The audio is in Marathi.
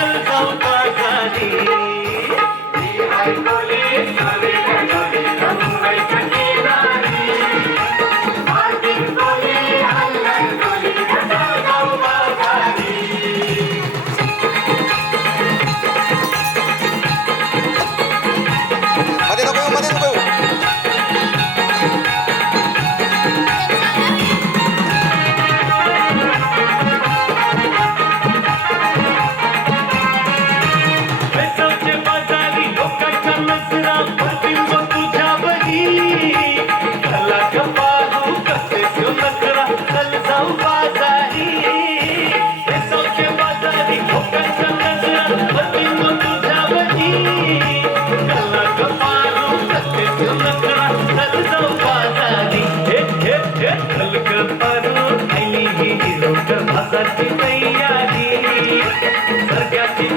चल जाऊ बाजारी मध्ये नको येऊ, मध्ये नको येऊ. पैशाचे बाजारी लोकांच्या नजरा पडतील व तुझ्यावरी त्याला कपारू कसे तो नखरा चल जाऊ बाजारी पैशाचे बाजारी लोकांच्या नजरा पडतील व तुझ्यावरी त्याला कपारू कसे तो नखरा चल जाऊ बाजारी हे हे हे चल कपारू आईली ही रोक भासाची तयारी सगळ्याची